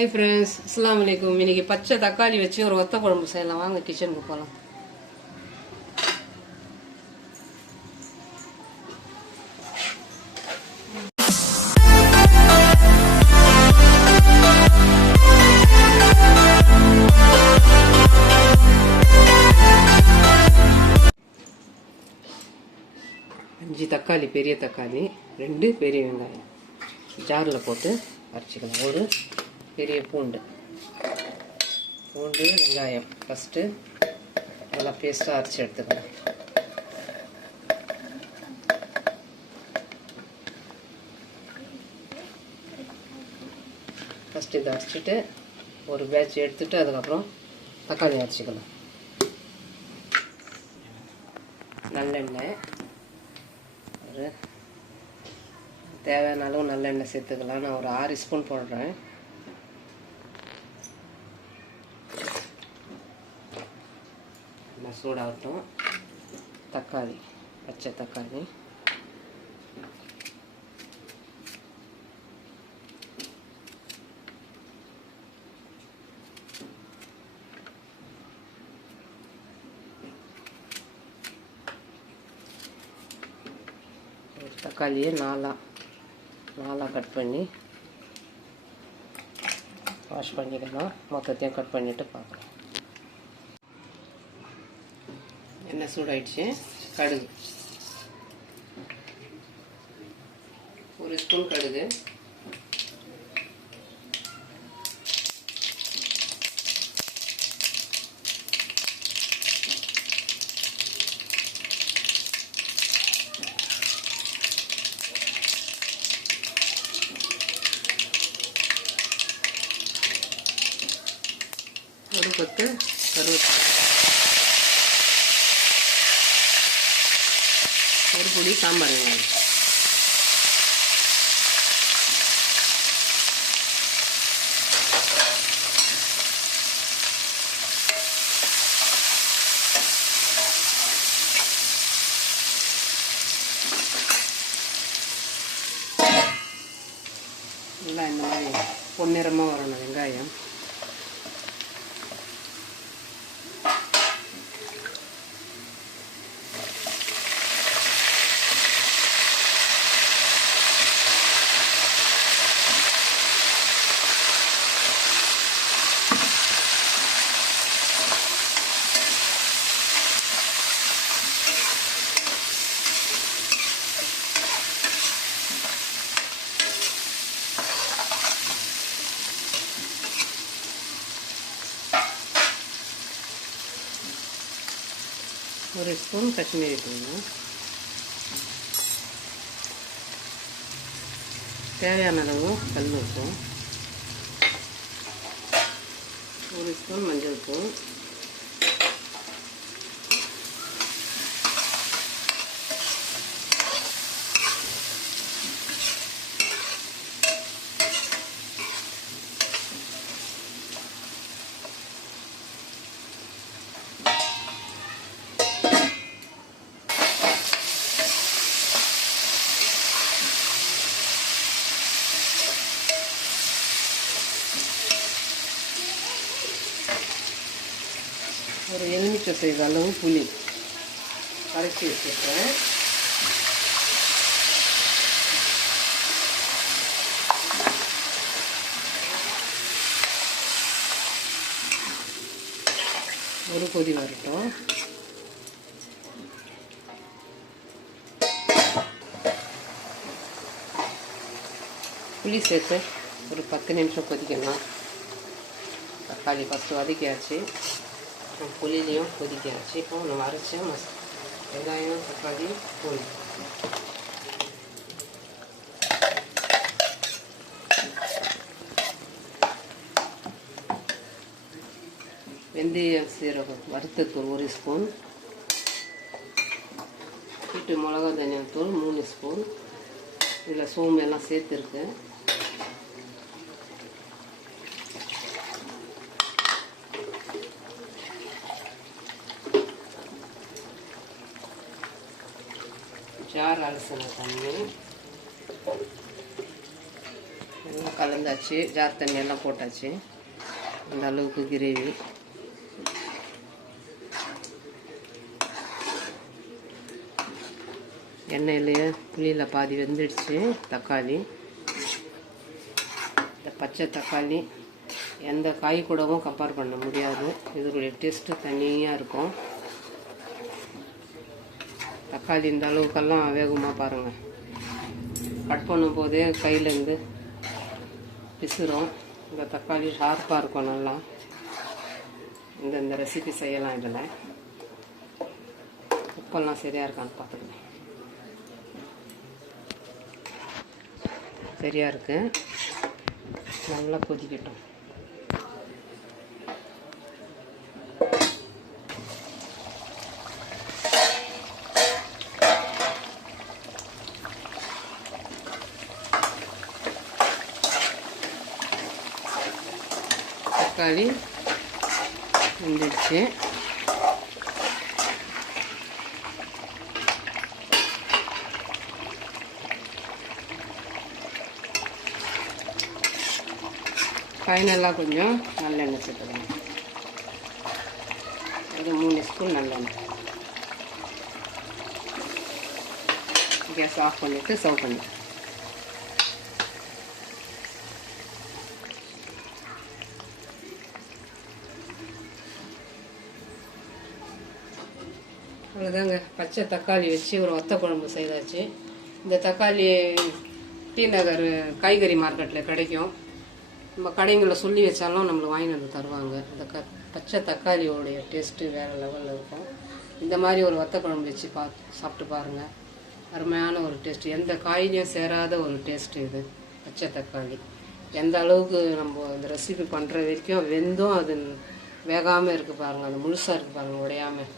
Hi friends, அஸ்ஸலாமு அலைக்கும். இன்னைக்கு பச்சை தக்காளி வச்சு ஒரு வத்த குழம்பு செய்யலாம். வாங்க கிச்சனுக்கு போகலாம். அஞ்சு தக்காளி, பெரிய தக்காளி, 2 பெரிய வெங்காயம் ஜாரில் போட்டு அரைச்சிக்கலாம். ஒரு பெரிய பூண்டு, வெங்காயம் ஃபஸ்ட்டு நல்லா பேஸ்ட்டாக அரைச்சி எடுத்துக்கலாம். ஃபஸ்ட்டு இதை அரைச்சிட்டு ஒரு பேட்ச் எடுத்துட்டு அதுக்கப்புறம் தக்காளி அரைச்சிக்கலாம். நல்லெண்ணெய், ஒரு தேவையான அளவு நல்லெண்ணெய் சேர்த்துக்கலாம். நான் ஒரு 6 ஸ்பூன் போடுறேன். சூடாகட்டும். தக்காளி, பச்சை தக்காளி, தக்காளியை நாலாக கட் பண்ணி வாஷ் பண்ணிக்கலாம். மொத்தத்தையும் கட் பண்ணிவிட்டு பார்க்கலாம். எண்ணெய் சூடாயிடுச்சு. கடுகு, 1 ஸ்பூன் கடுகு, ஒரு கொத்து கருவேப்பிலை, ஒரு பொடி சாம்பார் வெங்காயம், நல்லா இந்த மாதிரி பொன்னிறமாக வரணும் வெங்காயம். ஒரு ஸ்பூன் காஷ்மீரி தூள், தேவையான அளவு கல் உப்பு, 1 ஸ்பூன் மஞ்சள் தூள், ஒரு எலுமிச்சை சைஸ் அளவு புளி கரைச்சி வச்சுருக்கேன். ஒரு கொதி வரட்டும். புளி சேர்த்து ஒரு 10 நிமிஷம் கொதிக்கலாம். தக்காளி ஃபஸ்ட்டு வதக்கியாச்சு, புளிலையும் கொதிக்காச்சு. இப்போ நம்ம அரைச்ச வெங்காயம், தக்காளி, பூண்டு, வெந்தயம், சீரகம், வறுத்தத்தூள் 1 ஸ்பூன், வீட்டு மிளகா தனியாத்தூள் 3 ஸ்பூன், இதில் சோம்பு எல்லாம் சேர்த்துருக்கு. ஜார் அலசின தண்ணி, கலந்தாச்சு, ஜார் தண்ணியெல்லாம் போட்டாச்சு. அந்த அளவுக்கு கிரேவி. எண்ணெயிலேயே புளியில் பாதி வெந்துடுச்சு. தக்காளி, இந்த பச்சை தக்காளி எந்த காய் கூடவும் கம்பேர் பண்ண முடியாது. இதனுடைய டேஸ்ட்டு தனியாக இருக்கும். தக்காளி இந்த அளவுக்கெல்லாம் வேகுமா பாருங்கள். கட் பண்ணும் போதே கையிலேருந்து பிசுரும். இந்த தக்காளி ஷார்ப்பாக இருக்கும். நல்லா இந்த ரெசிபி செய்யலாம். இதில் உப்பெல்லாம் சரியாக இருக்கான்னு பார்த்துக்கலாம். சரியாக இருக்கு. நல்லா கொதிக்கட்டும். தக்காளி வெந்துடுச்சு. ஃபைனலாக கொஞ்சம் நல்லெண்ணெய் சேர்த்துக்கணும். ஒரு 3 ஸ்பூன் நல்லெண்ணெய். கேஸ் ஆஃப் பண்ணிவிட்டு சர்வ் பண்ணி. அவ்வளோதாங்க. பச்சை தக்காளி வச்சு ஒரு வத்த குழம்பு செய்தாச்சு. இந்த தக்காளி டி நகர் காய்கறி மார்க்கெட்டில் கிடைக்கும். நம்ம கடைங்களில் சொல்லி வச்சாலும் நம்மளுக்கு வாங்கி வந்து தருவாங்க. இந்த பச்சை தக்காளியோடைய டேஸ்ட்டு வேறு லெவலில் இருக்கும். இந்த மாதிரி ஒரு வத்த குழம்பு வச்சு சாப்பிட்டு பாருங்கள். அருமையான ஒரு டேஸ்ட்டு. எந்த காயிலையும் சேராத ஒரு டேஸ்ட்டு இது பச்சை தக்காளி. எந்த அளவுக்கு நம்ம இந்த ரெசிபி பண்ணுற வரைக்கும் வெந்தும் அது வேகாமல் இருக்குது பாருங்கள். அது முழுசாக இருக்குது பாருங்கள், உடையாமல்.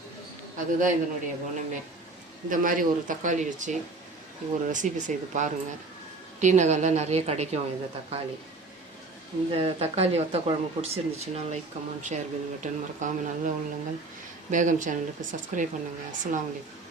அதுதான் இதனுடைய குணமே. இந்த மாதிரி ஒரு தக்காளி வச்சு ஒரு ரெசிபி செய்து பாருங்கள். டி நகரில் நிறைய கிடைக்கும் இந்த தக்காளி. இந்த தக்காளி வத்த குழம்பு பிடிச்சிருந்துச்சுன்னா லைக், கமெண்ட், ஷேர் பட்டன் மறக்காமல் நல்ல உள்ளங்கள். பேகம் சேனலுக்கு சப்ஸ்கிரைப் பண்ணுங்கள். அஸ்ஸலாமு அலைக்கும்.